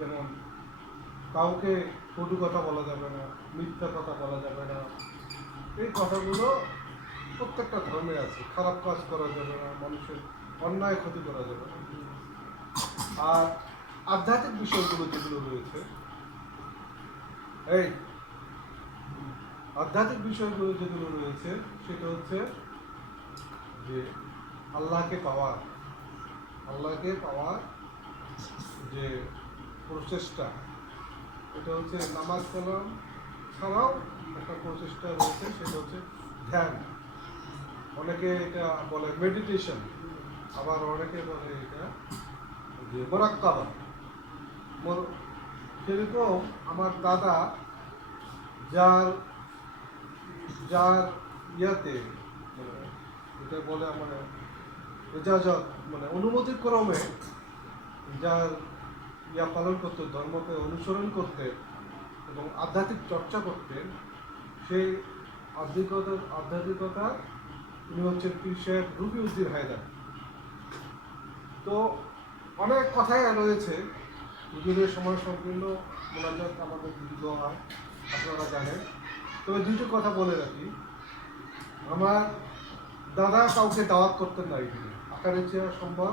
যেমন কাউকে কটু কথা বলা যাবে না, মিথ্যা কথা বলা যাবে না, এই কথাগুলো প্রত্যেকটা ধর্মে আছে। খারাপ কাজ করা যাবে না, মানুষের অন্যায় ক্ষতি করা যাবে না। আর আধ্যাত্মিক বিষয়গুলো যেগুলো রয়েছে, এই আধ্যাত্মিক বিষয়গুলো যেগুলো রয়েছে সেটা হচ্ছে যে আল্লাহকে পাওয়ার, আল্লাহকে পাওয়ার যে প্রচেষ্টা, এটা হচ্ছে নামাজ কালাম ছাড়াও একটা প্রচেষ্টা রয়েছে, সেটা হচ্ছে ধ্যান। অনেকে এটা বলে মেডিটেশন, আবার অনেকে বলে এটা যে মোরাক্কাবা। সেরকম আমার দাদা যার যার ইয়াতে মানে এটা বলে আমার এজাজত মানে অনুমতি ক্রমে যার ইয়া পালন করতে, ধর্মকে অনুসরণ করতে এবং আধ্যাত্মিক চর্চা করতেন, সেই আধ্যাত্মিকতা উনি হচ্ছেন পীর সাহেব রুবিউদ্দিন হায়দার। তো অনেক কথাই রয়েছে, হুজুরের সময় সম্পূর্ণ মোনাজাত আমাদের দীর্ঘ হয়, আপনারা জানেন। তবে দুটো কথা বলে রাখি, আমার দাদা কাউকে দাওয়াত করতেন না এখানে, আকারে চেয়ার সম্ভব।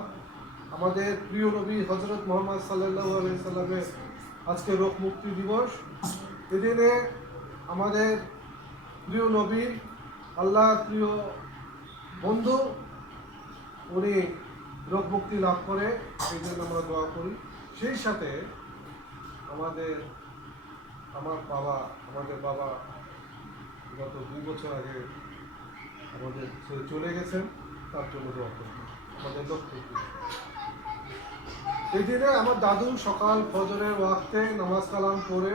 আমাদের প্রিয় নবী হজরত মোহাম্মদ সাল্লাল্লাহু আলাইহি সাল্লামের আজকে রোগ মুক্তি দিবস। এদিনে আমাদের প্রিয় নবী, আল্লাহর প্রিয় বন্ধু, উনি রোগ মুক্তি লাভ করে, সেই জন্য আমরা দোয়া করি। সেই সাথে আমার বাবা গত 2 বছর আগে আমাদের ছেড়ে চলে গেছেন, তার জন্য দোয়া করবেন। আমাদের লক্ষ্য এই দিনে আমার দাদু সকাল ফজরের ওয়াক্তে নামাজ কালাম পড়ে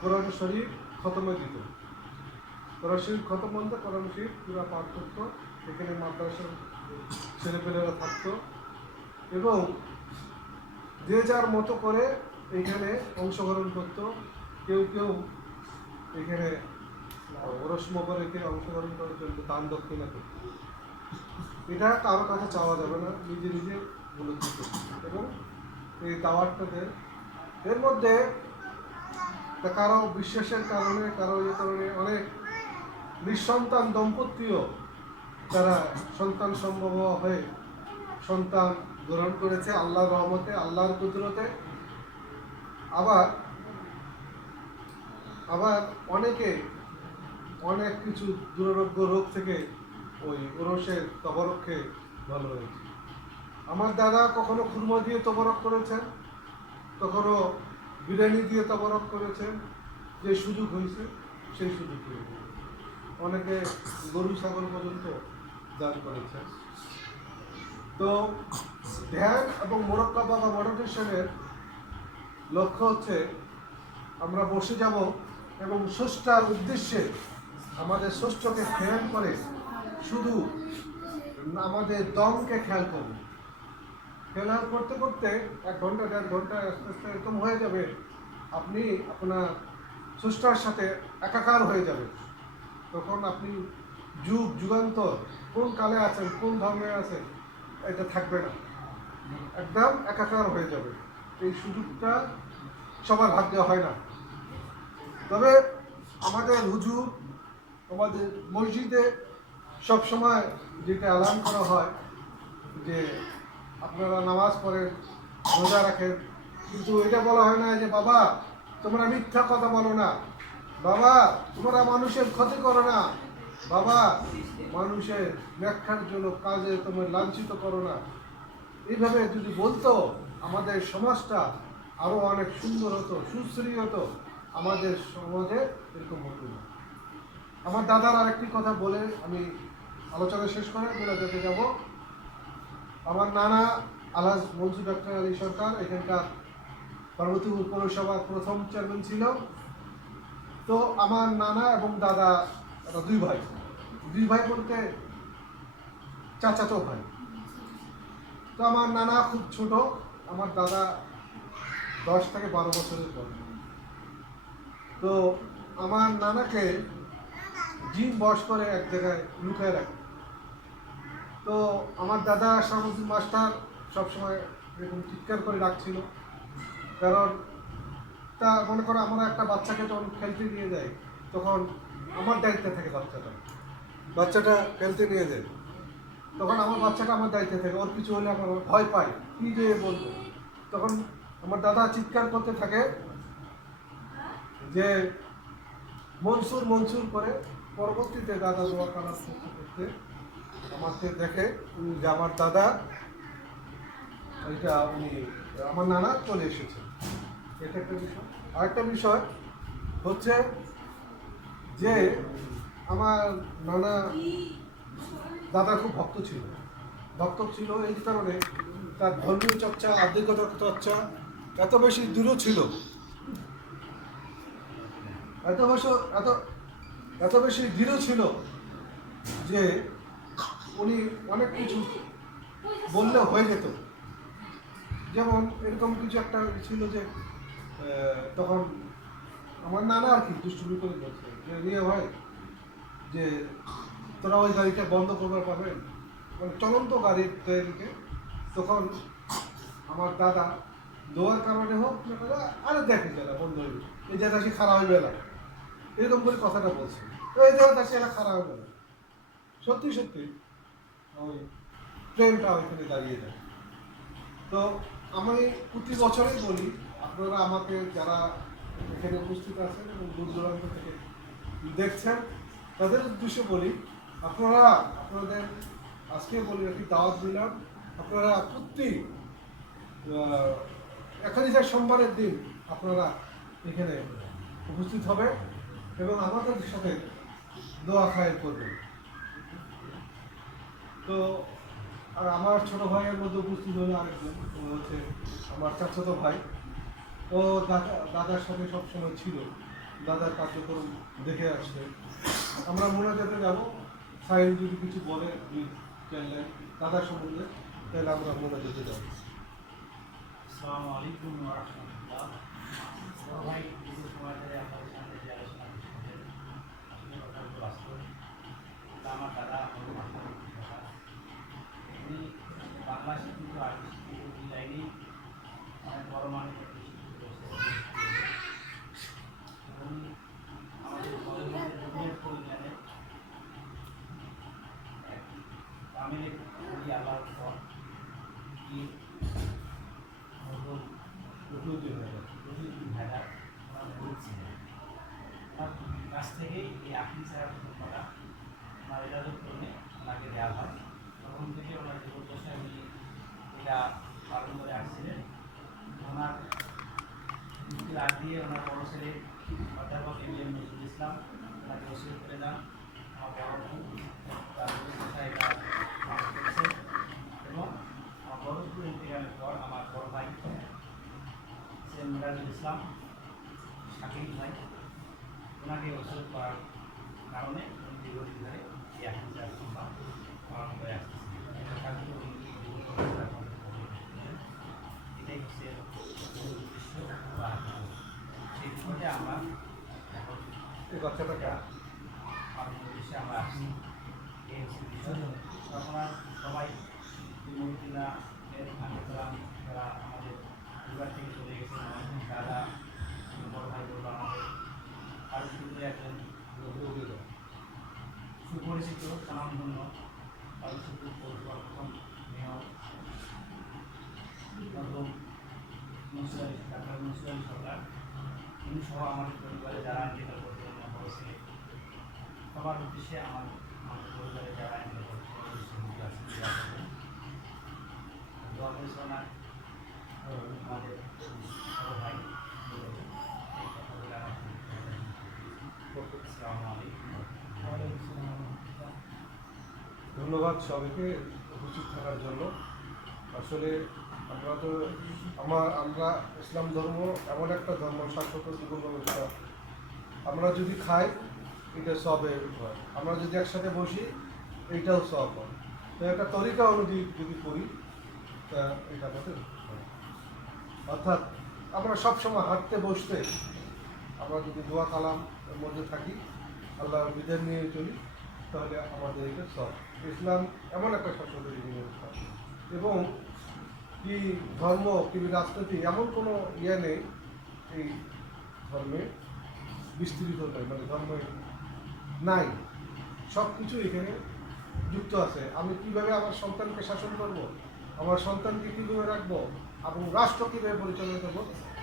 কোরআন শরীফ খতমে দিত। কোরআন শরীফ খতম বলতে কোরআন শরীফ পুরো পাঠ করতো। এখানে মাদ্রাসার ছেলেপেলেরা থাকতো এবং যে যার মতো করে এইখানে অংশগ্রহণ করত। কেউ কেউ এখানে রসম করে অংশগ্রহণ করার জন্য দান দক্ষিণা করত। এটা কারো কাছে চাওয়া যাবে না, নিজে নিজে বলে দিত। এবং এই দাওয়াতটাতে এর মধ্যে কারো বিশ্বাসের কারণে, কারো কারণে অনেক নিঃসন্তান দম্পতিও তারা সন্তান সম্ভব হয়ে সন্তান গ্রহণ করেছে আল্লাহর রহমতে, আল্লাহর কুদরতে। আবার আবার অনেকে অনেক কিছু দুরারোগ্য রোগ থেকে ওই ওরসের তবরক্ষে ভালো হয়েছে। আমার দাদা কখনো খুরমা দিয়ে তবরক করেছেন, কখনো বিরিয়ানি দিয়ে তবরক করেছেন। যে সুযোগ হয়েছে সেই সুযোগ হয়েছে। অনেকে গরু ছাগল পর্যন্ত দান করেছেন। তো ধ্যান এবং মোরাক্কাবা বা মেডিটেশনের লক্ষ্য হচ্ছে আমরা বসে যাব এবং স্রষ্টার উদ্দেশ্যে আমাদের স্রষ্টাকে খেয়াল করে শুধু আমাদের দমকে খেয়াল করব। খেয়াল করতে করতে 1 ঘন্টা 1.5 ঘন্টা আস্তে আস্তে এরকম হয়ে যাবে, আপনি আপনার স্রষ্টার সাথে একাকার হয়ে যাবে। তখন আপনি যুগান্তর কোন কালে আছেন, কোন ধর্মে আছেন, এটা থাকবে না, একদম একাকার হয়ে যাবে। এই সুযোগটা সবার ভাগ্যে হয় না। তবে আমাদের হুজুর, আমাদের মসজিদে সবসময় যেটা এলান করা হয় যে আপনারা নামাজ পড়েন, রোজা রাখেন, কিন্তু এটা বলা হয় না যে বাবা তোমরা মিথ্যা কথা বলো না, বাবা তোমরা মানুষের ক্ষতি করো না, বাবা মানুষের ব্যাখ্যার জন্য কাজে তোমরা লাঞ্ছিত করো না। এইভাবে যদি বলতো আমাদের সমাজটা আরও অনেক সুন্দর হতো, সুশ্রী হতো, আমাদের সমাজে এরকম হতো না। আমার দাদার আরেকটি কথা বলে আমি আলোচনা শেষ করে বলে যেতে যাব। আমার নানা আলহাজ মনসুর ডাক্তার আলী সরকার এখানকার পার্বতীপুর পৌরসভার প্রথম চেয়ারম্যান ছিল। তো আমার নানা এবং দাদা 2 ভাই, 2 ভাই বলতে চাচাতো ভাই। তো আমার নানা খুব ছোট, আমার দাদা 10 থেকে 12 বছরের বড়। তো আমার নানাকে জিম বস করে এক জায়গায় লুকায় রাখে। তো আমার দাদা শামসুদ্দিন মাস্টার সবসময় এরকম চিৎকার করে ডাকছিল কারণ তা মনে করো আমরা একটা বাচ্চাকে যখন খেলতে নিয়ে যাই তখন আমার দায়িত্বে থাকে বাচ্চাটা খেলতে নিয়ে যায় তখন আমার বাচ্চাটা আমার দায়িত্বে থাকে, ওর কিছু হলে আমার ভয় পাই কী যে বলবো। তখন আমার দাদা চিৎকার করতে থাকে যে মনসুর মনসুর করে। পরবর্তীতে দাদা দোয়া কালাম করতে করতে আমাকে দেখে যে আমার দাদা উনি আমার নানা চলে এসেছে। এটা একটা বিষয়। আরেকটা বিষয় হচ্ছে যে আমার নানা দাদা খুব ভক্ত ছিল এই কারণে তার ধর্মীয় চর্চা আধ্যাত্মিকতার চর্চা এত বেশি দৃঢ় ছিল, এত বেশি দৃঢ় ছিল যে উনি অনেক কিছু বললে হয়ে যেত। যেমন এরকম কিছু একটা ছিল যে তখন আমার নানা আর কি দুষ্টুমি করে বলছে যে নিয়ে ভাই যে তোরা ওই গাড়িটা বন্ধ করবার পাবেন, মানে চলন্ত গাড়িকে। তখন আমার দাদা দোয়ার কারণে হোক না আরে দেখে যারা বন্ধ হইবে, এই জায়গা সে খারাপ হইবে না, এরকম করে কথাটা বলছে। এই জায়গাটা সে খারাপ হইবে না, সত্যি ওই ট্রেনটা ওইখানে দাঁড়িয়ে যায়। তো আমি প্রতি বছরই বলি, আপনারা আমাকে যারা এখানে উপস্থিত আছেন এবং দূর দূরান্ত থেকে দেখছেন তাদের উদ্দেশ্যে বলি, আপনাদের আজকে বলি একটি দাওয়াত দিলাম, আপনারা প্রতি একাধিকার সোমবারের দিন আপনারা এখানে উপস্থিত হবে এবং আমাদের সাথে দোয়া খায়ের করবেন। তো আর আমার ছোট ভাইয়ের মধ্যে উপস্থিত হলো আরেকজন, হচ্ছে আমার চাচাতো ভাই। ও দাদার সাথে সবসময় ছিল, দাদার কার্যক্রম দেখে আসছে। আমরা মোনাজাতে যাব, সাইন যদি কিছু বলে জানলেন দাদার সম্বন্ধে, তাহলে আমরা মোনাজাতে যাব। আসসালামু আলাইকুম ওয়া রাহমাতুল্লাহ। ভাই কিছু সময় ধরে আপনাদের সামনে যে আলোচনা করছিলেন আসলে অত্যন্ত বাস্তব। আমার দাদা উনি বাংলা শিক্ষিত আর্টি শিক্ষিত দুই লাইনেই অনেক বড় মানুষ উনি আমাদের বড়দের পরিজ্ঞানে তামিলে বলি আল্লাহর পর কি কাছ থেকেই এই আখি ছাড়া করা ওনার ইজাজত করে ওনাকে দেওয়া হয়। তখন থেকে ওনার জীবদ্দশায় উনি এটা পালন করে আসছিলেন। ওনার মৃত্যুর আগ দিয়ে ওনার বড় ছেলে অধ্যাপক এম নজরুল ইসলাম ওনাকে ওসিয়ত করে যান। আমার বড় বোন তার জীবদ্দশায় এটা পালন করেছেন এবং আমার বড় বোন ইন্তেকালের পর আমার বড় ভাই সৈয়দ মিরাজুল ইসলাম শাকিল ভাই ওনাকে ওসিয়ত করার কারণে উনি দীর্ঘদিন ধরে এই আকিদার সম্মান পালন করে আসতেছেন। এটা কার্যক্রম এটাই হচ্ছে উদ্দেশ্য বা সেই বিষয়টা আমরা এখন এই বাচ্চাটাকে পালন উদ্দেশ্যে আমরা আসছি। এই হচ্ছে বিষয়। আপনারা সবাই মহিলা যারা আমাদের পরিবার থেকে চলে গেছেন, দাদা বড় ভাই বলবো আমাদের আরও শুধু একজন সুপরিচিত স্বনামধন্য আলোচনা পৌরসভার প্রথম মেয়র মরহুম ডাক্তার মনসুর আলী সরকার, উনি সহ আমাদের পরিবারে যারা ইন্তেকাল করছেন হয়েছে সবার উদ্দেশ্যে আমাদের পরিবারে যারা ইন্তেকাল করছেন আমাদের বড় ভাই ধন্যবাদ সবাইকে উপস্থিত থাকার জন্য। আসলে আমরা ইসলাম ধর্ম এমন একটা ধর্ম, শাশ্বত জীবন ব্যবস্থা। আমরা যদি খাই এটা সবে হয়, আমরা যদি একসাথে বসি এইটাও সব হয়। তো একটা তরিকা অনুযায়ী যদি করি তা এটা আমাদের হয়। অর্থাৎ আমরা সবসময় হাঁটতে বসতে আমরা যদি দোয়া কালাম এর মধ্যে থাকি, আল্লাহর বিধান নিয়ে চলি, তাহলে আমাদের এটা সব। ইসলাম এমন একটা শাশ্বত জীবন ব্যবস্থা এবং কি ধর্ম কি রাজনীতি এমন কোনো ইয়ে নেই এই ধর্মে বিস্তৃত নয়, মানে ধর্মে নাই, সব কিছু এখানে যুক্ত আছে। আমি কিভাবে আমার সন্তানকে শাসন করব, আমার সন্তানকে কীভাবে রাখবো এবং রাষ্ট্র কীভাবে পরিচালনা করবো,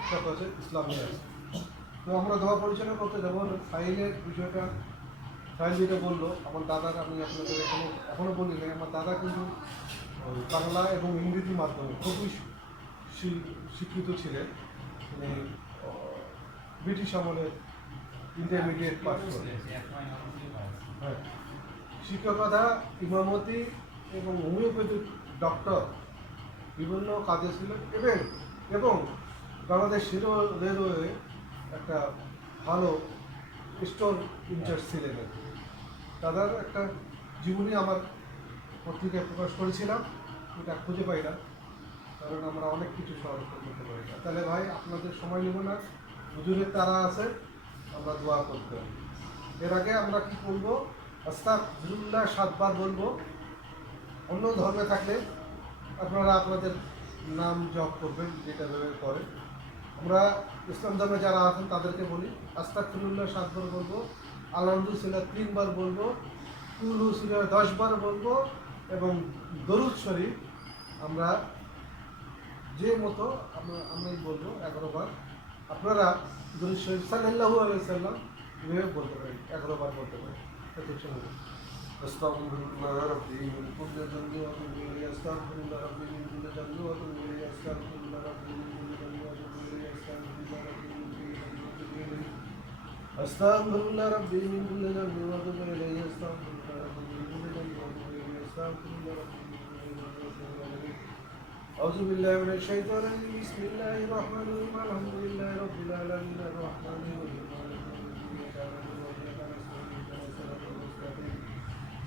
সব আছে ইসলামে আছে। তো আমরা ধোয়া পরিচালনা করতে যাবো ফাইলের বিষয়টা। ফাইল যেটা বললো আমার দাদার, আমি আপনাদের এখনও বলি নাই, আমার দাদা কিন্তু বাংলা এবং ইংরেজি মাধ্যমে খুবই শিক্ষিত ছিলেন। তিনি ব্রিটিশ আমলের ইন্টারমিডিয়েট পাস করেন। হ্যাঁ, শিক্ষকতা, ইমামতি এবং হোমিওপ্যাথিক ডক্টর বিভিন্ন কাজে ছিলেন এবং বাংলাদেশ রেলওয়ে একটা ভালো স্টোর ইনচার্জ ছিলেন। দাদার একটা জীবনী আমার পত্রিকায় প্রকাশ করেছিলাম, এটা খুঁজে পাই না, কারণ আমরা অনেক কিছু সংরক্ষণ করতে পারি না। তাহলে ভাই আপনাদের সময় নেব না, হুজুরের তারা আছে, আমরা দোয়া করতে হবে। এর আগে আমরা কি করবো, আস্তাগফিরুল্লাহ 7 বার বলবো। অন্য ধর্মে থাকলে আপনারা আপনাদের নাম জপ করবেন, যেটা ভেবে করে। আমরা ইসলাম ধর্মে যারা আছেন তাদেরকে বলি আস্তাগফিরুল্লাহ 7 বার বলবো, আলহামদুলিল্লাহ 3 বার বলবো, কুল হুসিরা 10 বার বলবো, এবং দরুদ শরীফ আমরা যে মতো আমরাই বলবো 11 বার। আপনারা দরুদ শরীফ সাল্লাল্লাহু আলাইহি সাল্লাম এভাবে বলতে পারেন, 11 বার বলতে পারেন। আস্তাগফিরুল্লাহ রাব্বি মিন কুল্লি যামবি ওয়া আতুবু ইলাইহি, আস্তাগফিরুল্লাহ রাব্বি মিন কুল্লি যামবি ওয়া আতুবু ইলাইহি, আস্তাগফিরুল্লাহ রাব্বি মিন কুল্লি যামবি ওয়া আতুবু ইলাইহি, আস্তাগফিরুল্লাহ রাব্বি মিন কুল্লি যামবি ওয়া আতুবু ইলাইহি, আস্তাগফিরুল্লাহ রাব্বি মিন কুল্লি যামবি ওয়া আতুবু ইলাইহি, আস্তাগফিরুল্লাহ রাব্বি মিন কুল্লি যামবি ওয়া আতুবু ইলাইহি। আউযু বিল্লাহি মিনাশ শাইতানির রাজিম, বিসমিল্লাহির রাহমানির রাহিম, আলহামদুলিল্লাহি রাব্বিল আলামিন, আর রাহমানির রাহিম,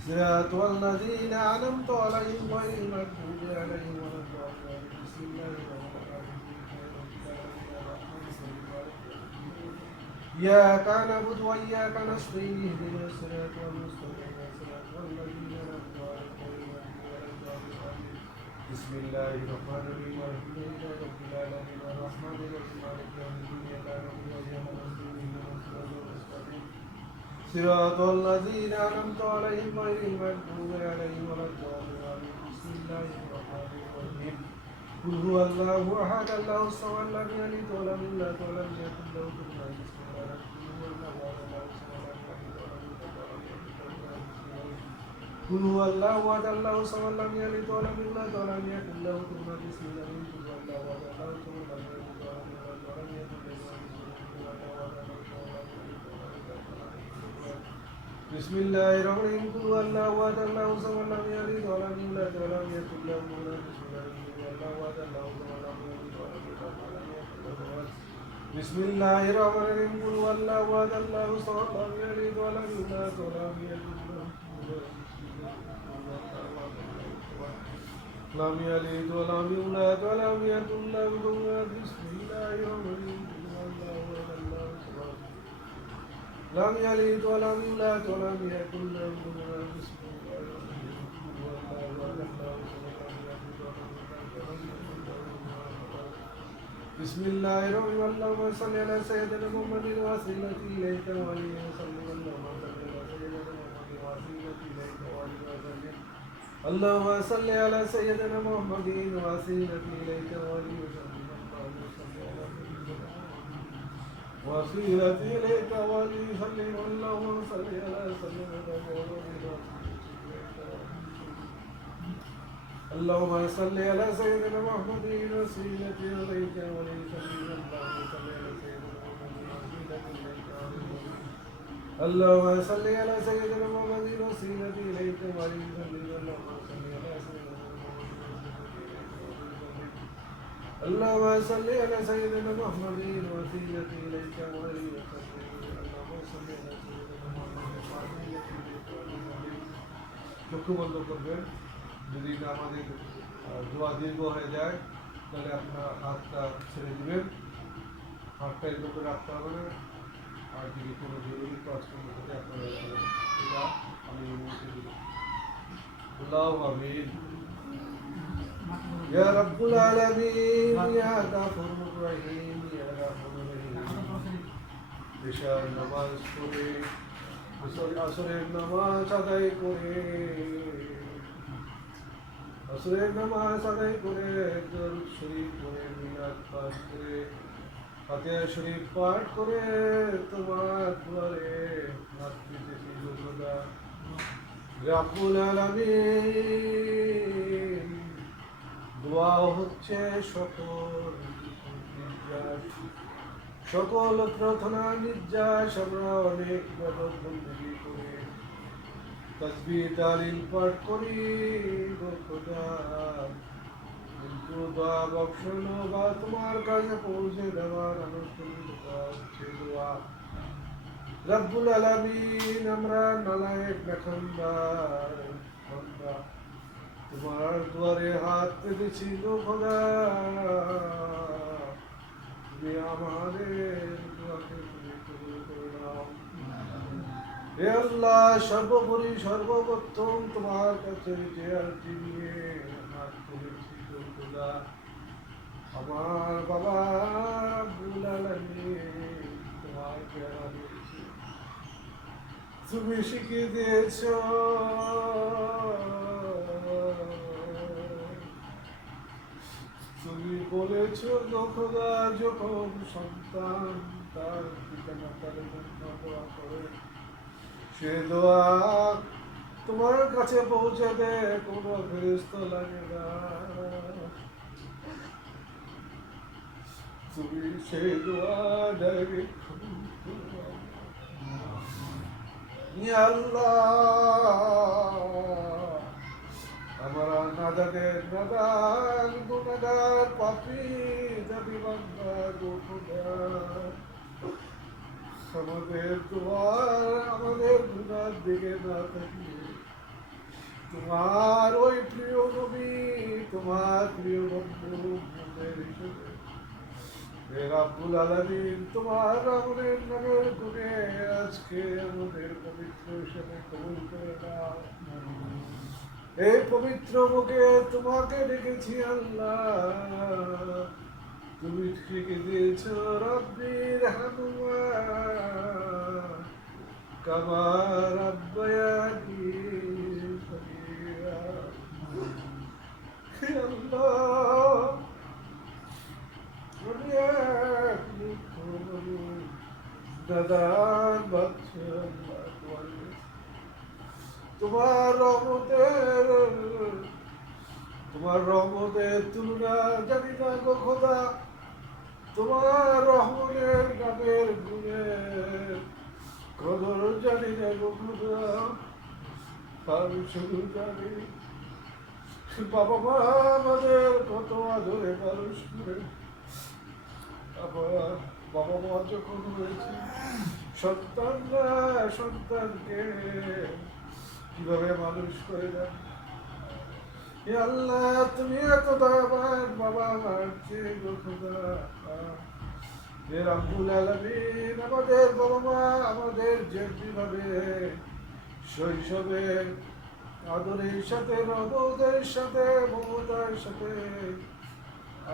صراط الذين أنعمت عليهم غير المغضوب عليهم ولا الضالين. بسم الله الرحمن الرحيم. إياك نعبد وإياك نستعين، اهدنا الصراط المستقيم صراط الذين أنعمت عليهم غير المغضوب عليهم. بسم الله الرحمن الرحيم. الحمد لله رب العالمين الرحمن الرحيم مالك يوم الدين. إياك نعبد وإياك نستعين، اهدنا الصراط المستقيم صراط الذين أنعمت عليهم غير المغضوب عليهم ولا الضالين. بسم الله الرحمن الرحيم. قل هو الله أحد الله الصمد لم يلد ولم يولد ولم يكن له كفوا أحد. بسم الله قل هو الله أحد الله الصمد لم يلد ولم يولد ولم يكن له كفوا أحد. بسم الله قل هو الله أحد الله الصمد لم يلد ولم يولد ولم يكن له كفوا أحد. بسم الله الرحمن الرحيم. قل هو الله أحد الله الصمد لم يلد ولم يولد ولم يكن له كفوا أحد. بسم الله الرحمن الرحيم. قل هو الله أحد الله الصمد لم يلد ولم يولد ولم يكن له لم يلد ولم يولد ولم يكن له كفوا أحد. بسم الله الرحمن الرحيم. لم يلد ولم يولد ولم يكن له كفوا أحد. بسم الله الرحمن الرحيم. اللهم صل على سيدنا محمد وسيلة إليك وعلي وسلم. اللهم صل على سيدنا محمد وسيلة إليك وعلي وسلم. وسيلة إليك وعلي وسلم. اللهم صل على سيدنا محمد. اللهم صل على سيدنا محمد وسيلة إليك وعلي وسلم. اللهم صل على سيدنا محمد وسيلة إليك وعلي وسلم. اللهم صل على سيدنا محمد وسيلة إليك وعلي وسلم. চক্ষু বন্ধ করবেন, যদি না আমাদের দোয়া দীর্ঘ হয়ে যায় তাহলে আপনার হাতটা ছেড়ে দিবেন, হাতটা এরকম করে রাখতে হবে না। আর যদি কোনো জরুরি কাজ করতে থাকে আপনারা এটা আমি অনুমতি দিব। আল্লাহু আমিন। يا رب العالمين يا غفور الرحيم يا رحمن الرحيم বিশাল নামাজ পড়ে আসরের নামাজ আদায় করে দরুদ শরীফ পড়ে মিলাদ পাঠ করে ফাতিহা শরীফ পাঠ করে তোমার দুয়ারে হাত পেতেছি গো খোদা রব্বুল আলামিন দোয়া হচ্ছে সকল প্রার্থনা নির্যাস আমরা অনেক ইবাদত বন্দেগী করে তাসবিহ তাহলিল পাঠ করি গো খোদা কিন্তু দোয়া বক্সানো বা তোমার কাছে পৌঁছে দেওয়ার আনুষ্ঠানিকতা হচ্ছে দোয়া রব্বুল আলামিন আমরা নালায়েক নেখানদার বান্দা তোমার দুয়ারে হাত পেতেছি গো খোদা তুমি আমাদের দোয়াকে তুমি কবুল করে নাও হে আল্লাহ সর্বোপরি সর্বপ্রথম তোমার কাছে যে আরজি নিয়ে হাত তুলেছি গো খোদা আমার বাবা আব্দুল আলামিন তোমার পেয়ারা দিয়েছি তুমি শিখিয়ে দিয়েছ তুমি বলেছ খোদা যখন সন্তান তার পিতা মাতার জন্য দোয়া করে সে দোয়া তোমার কাছে পৌঁছে দে কোনো ফেরেশতা লাগে না তুমি সেই দোয়া ডাইরেক্ট আল্লাহ আমরা নাদানের নাদান গুনাহগার পাপী জাতি বান্দা গো খোদা আমাদের দোয়ার আমাদের গুনার দিকে না থাকলে তোমার ওই প্রিয় নবী তোমার প্রিয় বন্ধু আমাদের হিসেবে হে রাব্বুল আলামিন তোমার রহমের নামের গুণে আজকে আমাদের পবিত্র হিসেবে কবুল করে নাও এই পবিত্র মুখে তোমাকে ডেকেছি আল্লাহ তুমি শিখে দিয়েছ রব্বির হামুমা কামা রাব্বায়ানি সগীরা হে আল্লাহ দাদার বাচ্চা তোমার রহমতের তুলনা জানি না গো খোদা তোমার রহমতের নামের গুণের কদর জানি না গো খোদা আমি শুধু জানি বাবা মা আমাদের কত আদরে মানুষ করে আবার বাবা মা যখন হয়েছে সন্তানরা সন্তানকে কিভাবে মানুষ করে দেন হে আল্লাহ তুমি এত দয়াবান বাবা আমার চেয়ে গো খোদা হে রাব্বুল আলামিন আমাদের বাবা মা আমাদের যেভাবে শৈশবে আদরের সাথে রহমতের সাথে মমতার সাথে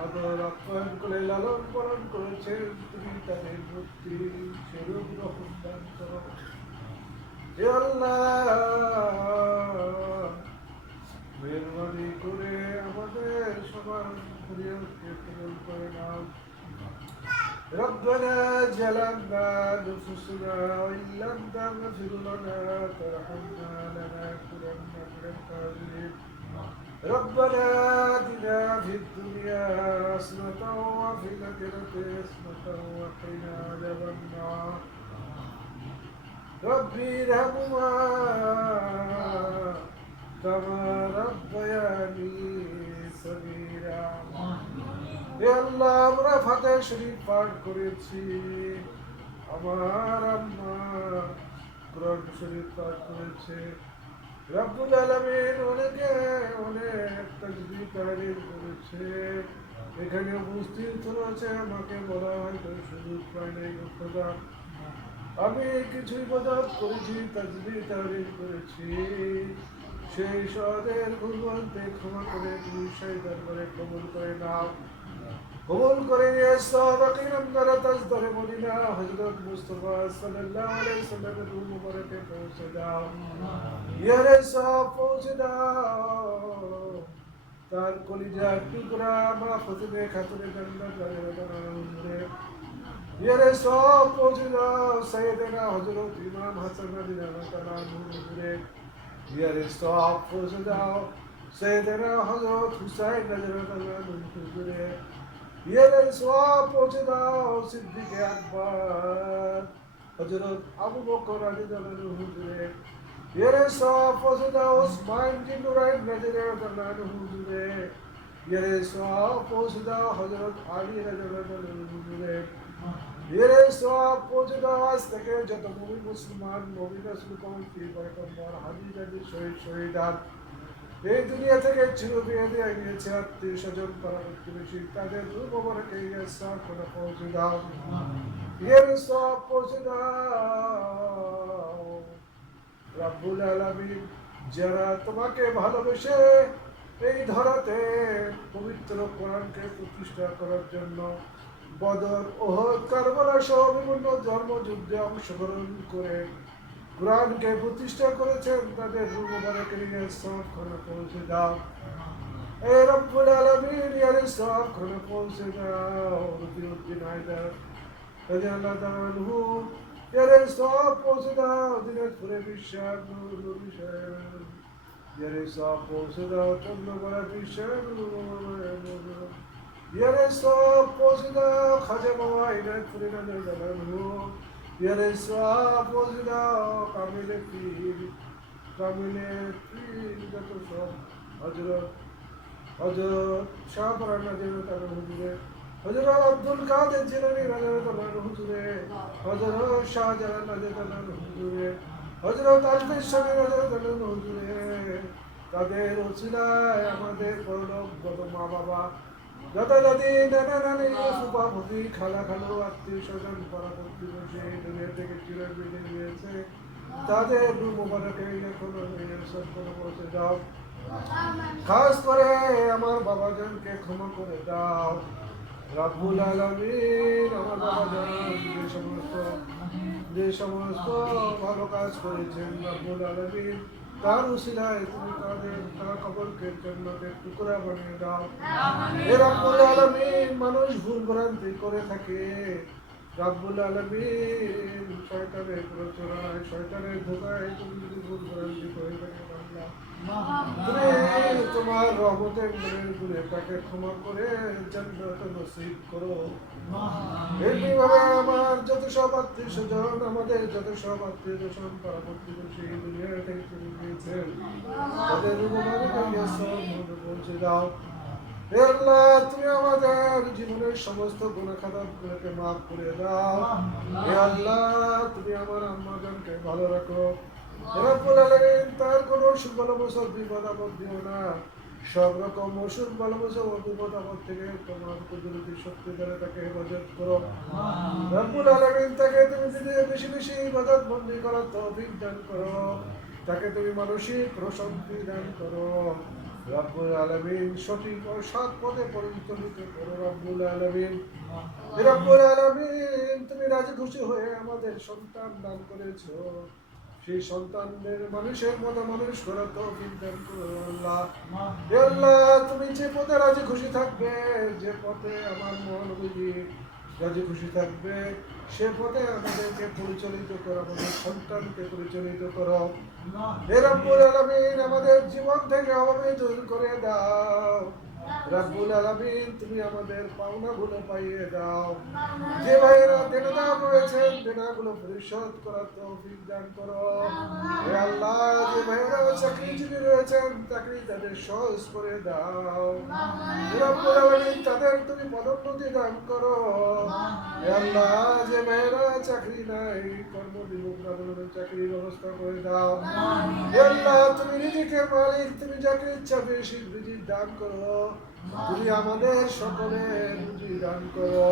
আদর আপ্যায়ন করে লালন পালন করেছেন তুমি তাদের ভক্তি সেরূপ রকম দান করো হে আল্লাহ মেহরবানি করে আমাদের সবার পরিবারকে কবুল করে নাও ربنا ظلمنا أنفسنا وإن لم تغفر لنا وترحمنا لنكونن من الخاسرين ربنا آتنا في الدنيا حسنة وفي الآخرة حسنة وقنا عذاب النار ربي ارحمهما كما ربياني صغيرا হে আল্লাহ আমরা ফাতিহা শরীফ পাঠ করেছি আমার আম্মা কোরআন শরীফ পাঠ করেছে রব্বুল আলামিন অনেকে অনেক তাসবিহ তাহলিল করেছে এখানে উপস্থিত রয়েছে আমাকে বলা হয়তো সুযোগ পাই নাই গো খোদা আমি কিছু ইবাদত করেছি তাসবিহ তাহলিল করেছি সেই সদের ভুলতে ক্ষমা করে তুমি সেই দরবারে কবুল করে নাও। কবুল করে নিয়ে সাহাবাকিন আমরা তাজদারে মদিনা হযরত মুস্তাফা সাল্লাল্লাহু আলাইহি সাল্লামের রূহ মুবারকে পৌঁছে দাও। ইয়া রাসূল পৌঁছে দাও। তার কলিজার টুকরা মা ফাতিমা খাতুনে জান্নাত হুজুরে ইয়া রাসূল পৌঁছে দাও। সাইয়েদনা হযরত ইমাম হাসান রাদিয়াল্লাহু তাআলা হুজুরে ইয়া রাসূল পৌঁছে দাও। সাইয়েদনা হযরত হুসাইন রাদিয়াল্লাহু হুজুরে ইয়া রাসূল পৌঁছে দাও। সিদ্দিক আকবর হযরত আবু বকর রাদিয়াল্লাহু হুজুরে ইয়া রাসূল পৌঁছে দাও। উসমান বিন নুরাইন রাদিয়াল্লাহু হুজুরে ইয়া রাসূল পৌঁছে দাও। হযরত আলী রাদিয়াল্লাহু হুজুরে ইয়া রাসূল পৌঁছে দাও। আজ থেকে যত মুমিন মুসলমান মুমিন রাসূল কওমি পয়গম্বর হাদিস হাদিস শহীদাত এই দুনিয়া থেকে চিরবিদায় দিয়ে গিয়েছে, আত্মীয় স্বজন পাড়া প্রতিবেশী তাদের রূহ মুবারকে ইয়া রাসূল করে পৌঁছে দাও। ইয়া রাসূল পৌঁছে দাও। রব্বুল আলামিন যারা তোমাকে ভালোবেসে এই ধরাতে পবিত্র কোরআনকে প্রতিষ্ঠা করার জন্য বদর, ওহদ, কারবালা সহ বিভিন্ন ধর্মযুদ্ধে অংশগ্রহণ করে কোরআনকে প্রতিষ্ঠা করেছেন, তাদের রূহ মুবারকে নিয়ে সব করে পৌঁছে দাও। এ রব্বুল আলামিন ইয়া রাসূল করে পৌঁছে দাও। রবিউদ্দিন হায়দার রাদিয়াল্লাহু তাআলা আনহু ইয়া রাসূল পৌঁছে দাও। দিনাজপুরে বিশ্বাস নূর বিশ্বাস ইয়া রাসূল পৌঁছে দাও। চন্দ্রপাড়া বিশ্বাস ইয়া রাসূল পৌঁছে দাও। খাজা বাবা ইনায়তপুরে রাদিয়াল্লাহু আনহু ইয়া রাসূল পৌঁছে দাও। কামিলে পীর যত সব হযরত শাহপরান রাদিয়াল্লাহু আনহু হুজুরে, হযরত আব্দুল কাদের জিলানী রাদিয়াল্লাহু আনহু হুজুরে, হযরত শাহজালাল রাদিয়াল্লাহু আনহু হুজুরে, হযরত আজমির শামী রাদিয়াল্লাহু আনহু হুজুরে, তাদের ওসিলায় আমাদের পরলোকগত মা বাবা, দাদা দাদি, নানা নানি, ফুফা ফুফি, খালা খালু, আত্মীয় স্বজন পাড়া প্রতিবেশী এই দুনিয়া থেকে চিরবিদায় নিয়েছে, তাদের রূহ মুবারকে এখনো সব করে পৌঁছে দাও। খাস করে আমার বাবাজানকে ক্ষমা করে দাও। রব্বুল আলামিন আমার বাবাজান যে সমস্ত ভালো কাজ করেছেন, রব্বুল আলামিন তার উসিলায় তুমি তার কবরকে জান্নাতের টুকরা বানিয়ে দাও। হে রব্বুল আলামিন মানুষ ভুল ভ্রান্তি করে থাকে, রব্বুল আলামিন শয়তানের প্রচোদনায় শয়তানের ধোঁকায় তুমি যদি ভুল ভ্রান্তি করে থাকে বাংলা, তুমি তোমার রহমতের গুণে তাকে ক্ষমা করে জান্নাত নসিব করো। এমনিভাবে আমার যত সব আত্মীয় স্বজন, আমাদের যত সব আত্মীয় স্বজন পাড়া প্রতিবেশী এই দুনিয়া থেকে চলে গিয়েছেন, তাদের রূহ মুবারকে সব পৌঁছে দাও। হে আল্লাহ তুমি আমাদের জীবনের সমস্ত গুনাহ খাতাগুলোকে মাফ করে দাও। হে আল্লাহ তুমি আমার আম্মাজানকে ভালো রাখো। হে রব্বুল আলামিন তার কোনো অসুখ ভালোবাসা বিপদ আপদ দিও না, সব রকম অসুখ ভালোবাসা ও বিপদ আপদ থেকে তোমার কুদরতি শক্তি দ্বারা তাকে হেফাজত করো। রব্বুল আলামিন তাকে তুমি যদি বেশি বেশি ইবাদত বন্দি করার তৌফিক দান করো, তাকে তুমি মানসিক প্রশান্তি দান করো। রব্বুল আলামিন সঠিক ও সৎ পথে পরিচালিত করো। রব্বুল আলামিন রব্বুল আলামিন তুমি রাজি খুশি হয়ে আমাদের সন্তান দান করেছো, সেই সন্তানদের মানুষের মতো মানুষ করার তৌফিক দান করো আল্লাহ। হে আল্লাহ তুমি যে পথে রাজি খুশি থাকবে, যে পথে আমার মন বুঝি রাজি খুশি থাকবে, সে পথে আমাদেরকে পরিচালিত করো, আমাদের সন্তানকে পরিচালিত করো। হে রব্বুল আলামিন আমাদের জীবন থেকে অভাবে দূর করে দাও। রব্বুল আলামিন তুমি আমাদের পাওনাগুলো পাইয়ে দাও। যে ভাইয়েরা দেনাদার রয়েছেন দেনাগুলো পরিশোধ করার তৌফিক দান করো। হে আল্লাহ যে ভাইয়েরা চাকরিজীবী রয়েছেন চাকরি তাদের সহজ করে দাও। হে রব্বুল আলামিন তাদের তুমি পদোন্নতি দান করো। হে আল্লাহ যে ভাইয়েরা চাকরি নাই কর্মবিমুখ তাদের চাকরির ব্যবস্থা করে দাও। হে আল্লাহ তুমি রিজিকের মালিক, তুমি যাকে ইচ্ছা বেশি রিজিক দান করো। তুমি আমাদের সকলের রুজি দান করো।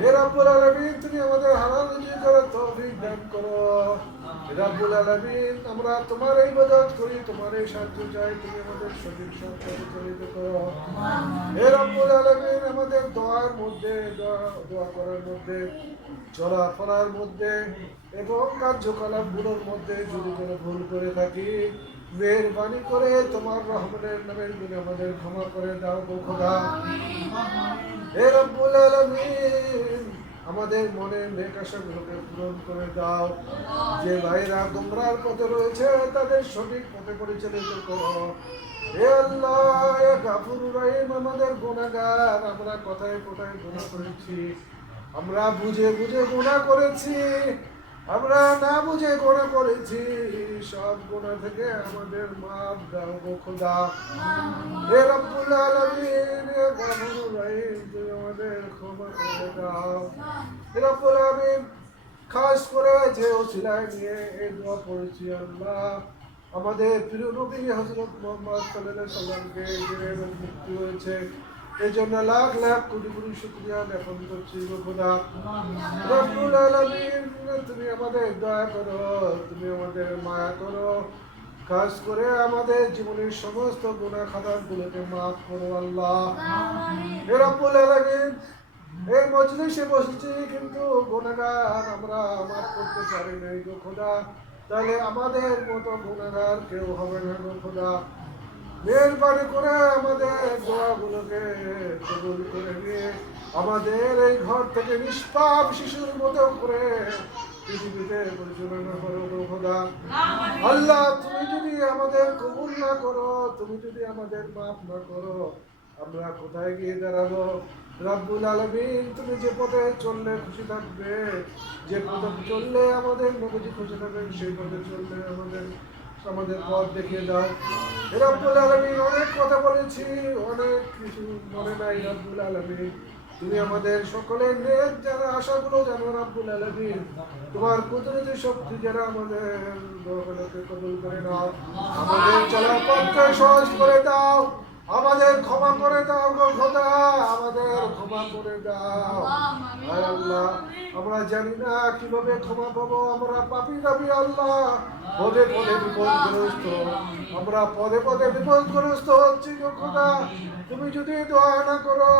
হে রব্বুল আলামিন তুমি আমাদের হালাল রুজি করার তৌফিক দান করো। রাব্বুল আলামিন, আমরা তোমার এই ইবাদত করি, তোমার এই সাহায্য চাই, তুমি আমাদের সঠিক সাথে পরিচালিত করো। হে রাব্বুল আলামিন, আমাদের দোয়ার মধ্যে, দোয়া করার মধ্যে, চলাফেরার মধ্যে এবং কার্যকলাপগুলোর মধ্যে যদি কোনো ভুল করে থাকি, মেহেরবানি করে তোমার রহমানের নামের গুণে আমাদের ক্ষমা করে দাও গো খোদা। হে রাব্বুল আলামিন, আমাদের মনের নেক আশাগুলোকে পূরণ করে দাও। যে ভাইরা গোমরার পথে রয়েছে তাদের সঠিক পথে পরিচালিত করো। হে আল্লাহ, হে গাফুরুর রহিম, আমাদের গুনাহগার, আমরা কথায় কথায় গুনাহ করেছি, আমরা বুঝে বুঝে গুনাহ করেছি, আমরা না বুঝে গুনাহ করেছি, সব গুনাহ থেকে আমাদের মাফ দাও গো খোদা। হে রব্বুল আলামিন, হে গাফুরুর রহিম, তুমি আমাদের ক্ষমা করে দাও। হে রব্বুল আলামিন, খাস করে যে ওসিলায় নিয়ে এই দোয়া পড়েছি আল্লাহ, আমাদের প্রিয় নবী হযরত মুহাম্মদ সাল্লাল্লাহু আলাইহি সাল্লামকে জেলের মুক্তি হয়েছে, এই জন্য লাখ লাখ কোটি কোটি শুকরিয়া জ্ঞাপন করছি গো খোদা। রব্বুল আলামিন, তুমি আমাদের দয়া করো, তুমি আমাদের মায়া করো, খাস করে আমাদের জীবনের সমস্ত গুনাহ খাতাগুলোকে মাফ করো আল্লাহ। হে রব্বুল আলামিন, এই মজলিসে বসেছি কিন্তু গুনাহগার আমরা মাফ করতে পারি নাই গো খোদা, তাহলে আমাদের মতো গুনাহগার কেউ হবে না গো খোদা। মেহেরবানি করে আমাদের দোয়াগুলোকে কবুল করে নিয়ে আমাদের এই ঘর থেকে নিষ্পাপ শিশুর মতো করে পৃথিবীতে পরিচালনা করো গো খোদা। আল্লাহ, তুমি যদি আমাদের কবুল না করো, তুমি যদি আমাদের মাফ না করো, আমরা কোথায় গিয়ে দাঁড়াবো? রব্বুল আলামিন, তুমি যে পথে চললে খুশি থাকবে, যে পথে চললে আমাদের নবীজি খুশি থাকবেন, সেই পথে চললে আমাদের পথ দেখিয়ে দাও। হে রব্বুল আলামিন, অনেক কথা বলেছি, অনেক কিছু মনে নাই রব্বুল আলামিন, তুমি আমাদের সকলের নেক যারা আশাগুলো জানো রব্বুল আলামিন, তোমার কুদরতি শক্তি যারা আমাদের দোয়াগুলোকে কবুল করে নাও, আমাদের চলার পথকে সহজ করে দাও, আমাদের ক্ষমা করে দাও গো খোদা, আমাদের ক্ষমা করে দাও। হায় আল্লাহ, আমরা জানি না কিভাবে ক্ষমা পাবো, আমরা পাপী দাবি আল্লাহ, পদে পদে বিপদগ্রস্ত, আমরা পদে পদে বিপদগ্রস্ত হচ্ছি গো খোদা। তুমি যদি দোয়া না করো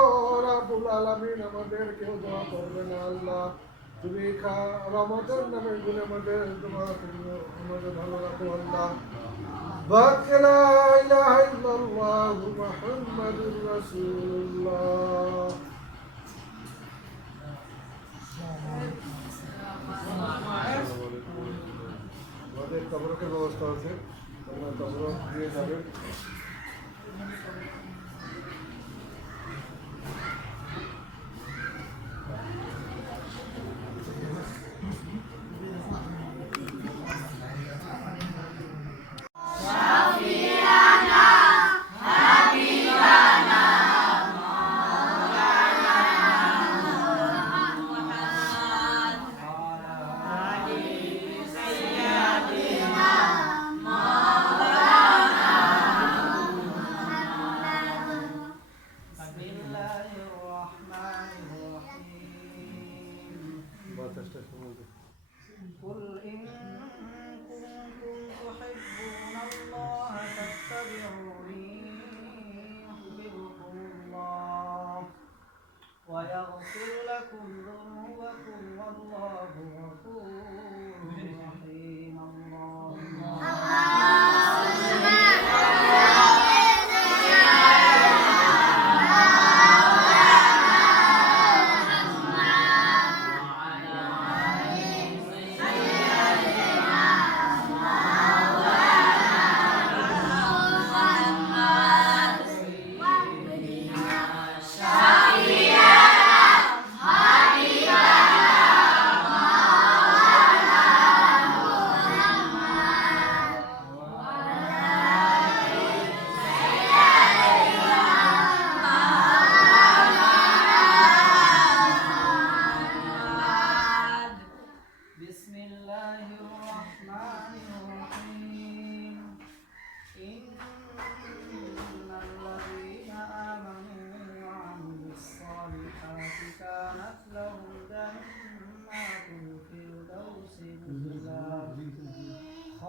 রব্বুল আলামিন, আমাদের কেউ দোয়া করবে না আল্লাহ। তুমি রহমতের নামে গুণে আমাদের দোয়া করো, আমাদের ভালো রাখো আল্লাহ। বাক লা ইলাহা ইল্লাল্লাহ মুহাম্মাদুর রাসূলুল্লাহ। আমাদের তবরকের ব্যবস্থা আছে, তোমরা তবরক দিয়ে যাবেন। قل إن كنتم تحبون الله فاتبعوني يحببكم الله ويغفر لكم ذنوبكم والله غفور رحيم.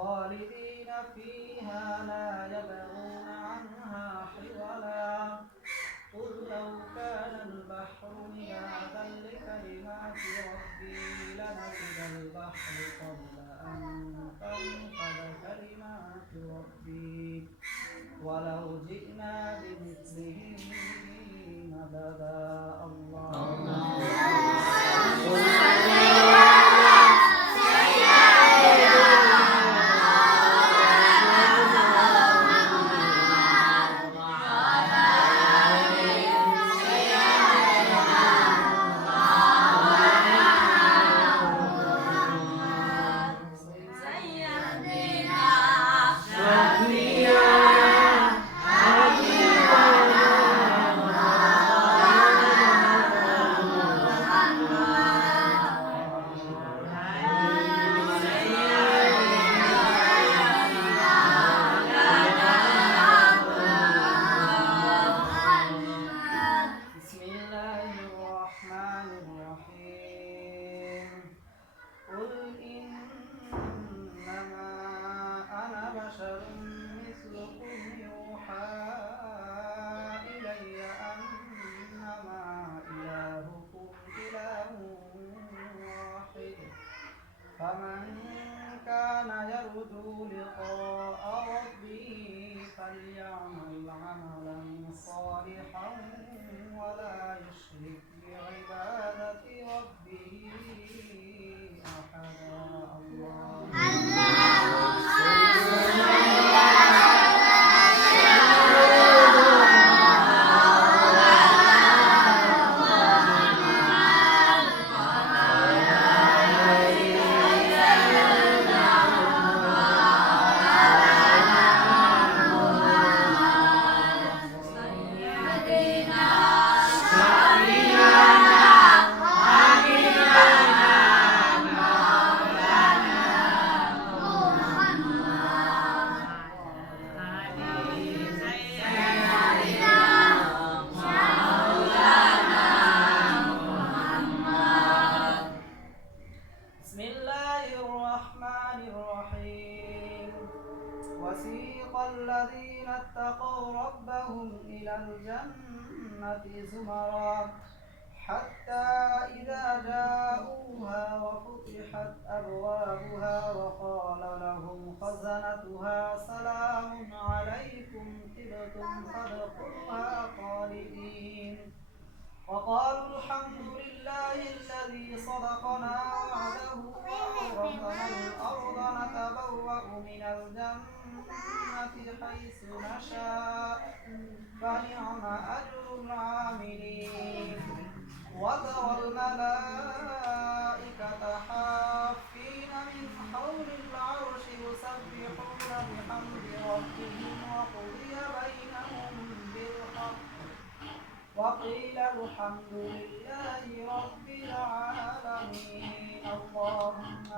خالدين فيها لا يبغون عنها حولا قل لو كان البحر مدادا لكلمات ربي لنفد البحر قبل أن تنفد كلمات ربي ولو جئنا بمثله مددا اللهم فمن كان يرجو لقاء ربه فليعمل عملا صالحا ولا يشرك بعبادة ربه أحدا بسم الله الرحمن الرحيم وسيق الذين اتقوا ربهم إلى الجنة زمرا حتى إذا جاءوها وفتحت أبوابها وقال لهم خزنتها سلام عليكم طبتم فادخلوها خالدين وقالوا الحمد لله الذي صدقنا وعده وأورثنا الأرض نتبوأ من الجنة حيث نشاء فنعم أجر العاملين وترى الملائكة حافين من حول العرش يسبحون بحمد ربهم وقضي بينهم بالحق وقيل الحمد لله رب العالمين اللهم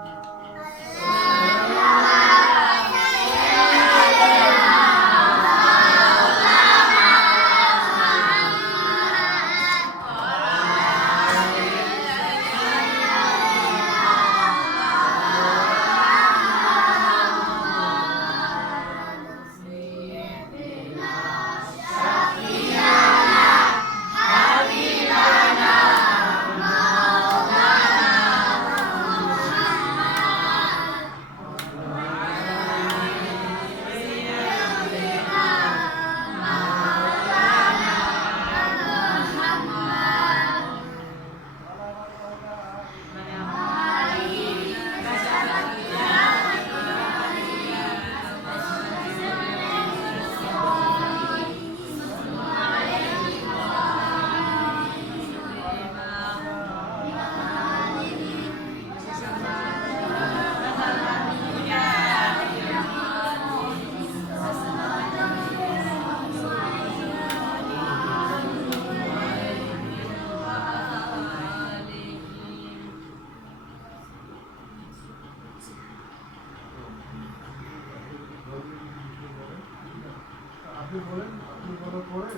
আপনি বলেন, আপনি বলার পরে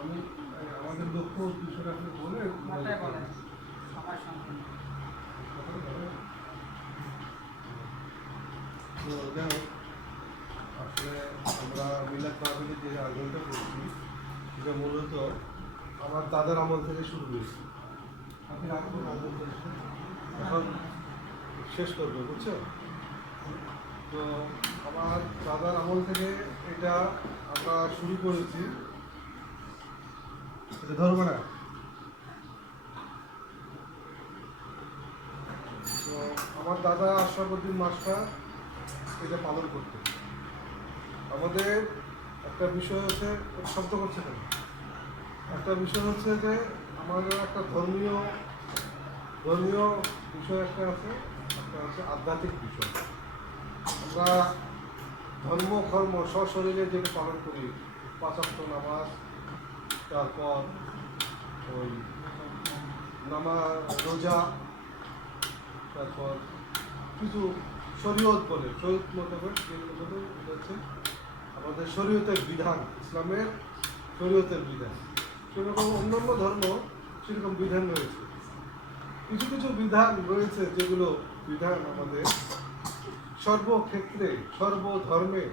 আমি আমাদের লক্ষ্য উদ্দেশ্যটা আপনি বলে মাথায় বলেন সময় সংকীর্ণ কথাটা বলেন। তো যাই হোক, আসলে আমরা মিলাদ মাহফিলে যে আয়োজনটা করছি এটা মূলত আমার দাদার আমল থেকে শুরু হয়েছে। আপনি রাখুন আয়োজন করেছেন, এখন শেষ করবে, বুঝছো? তো আমার দাদার আমল থেকে এটা আমরা শুরু করেছি। এটা ধরবে না। তো আমার দাদা আশরাফুদ্দিন মাস্টার এটা পালন করতেন। আমাদের একটা বিষয় হচ্ছে, শব্দ করছে কেন, একটা বিষয় হচ্ছে যে আমাদের একটা ধর্মীয় বিষয় একটা আছে, একটা হচ্ছে আধ্যাত্মিক বিষয়। আমরা ধর্ম কর্ম সশরীরে যেটা পালন করি, ৫ ওয়াক্ত নামাজ, তারপর ওই রোজা, তারপর কিছু শরীয়ত বলে, শরীয়ত মোতাবেক যেগুলো বলে এটা হচ্ছে আমাদের শরীয়তের বিধান, ইসলামের শরীয়তের বিধান। সেরকম অন্যান্য ধর্ম সেরকম বিধান রয়েছে। কিছু কিছু বিধান রয়েছে যেগুলো বিধান আমাদের সর্বক্ষেত্রে সর্বধর্মে